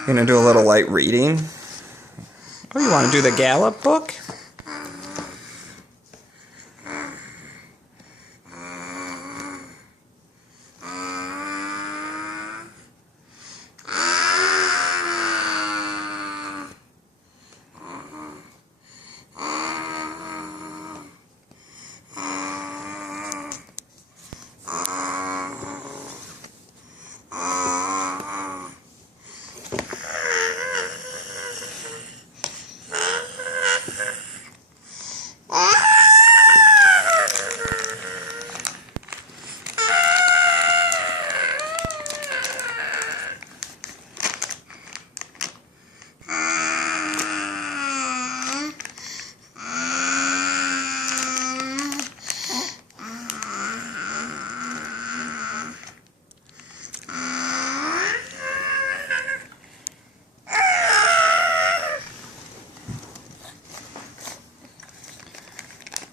You gonna do a little light reading? Oh, you want to do the Gallup book?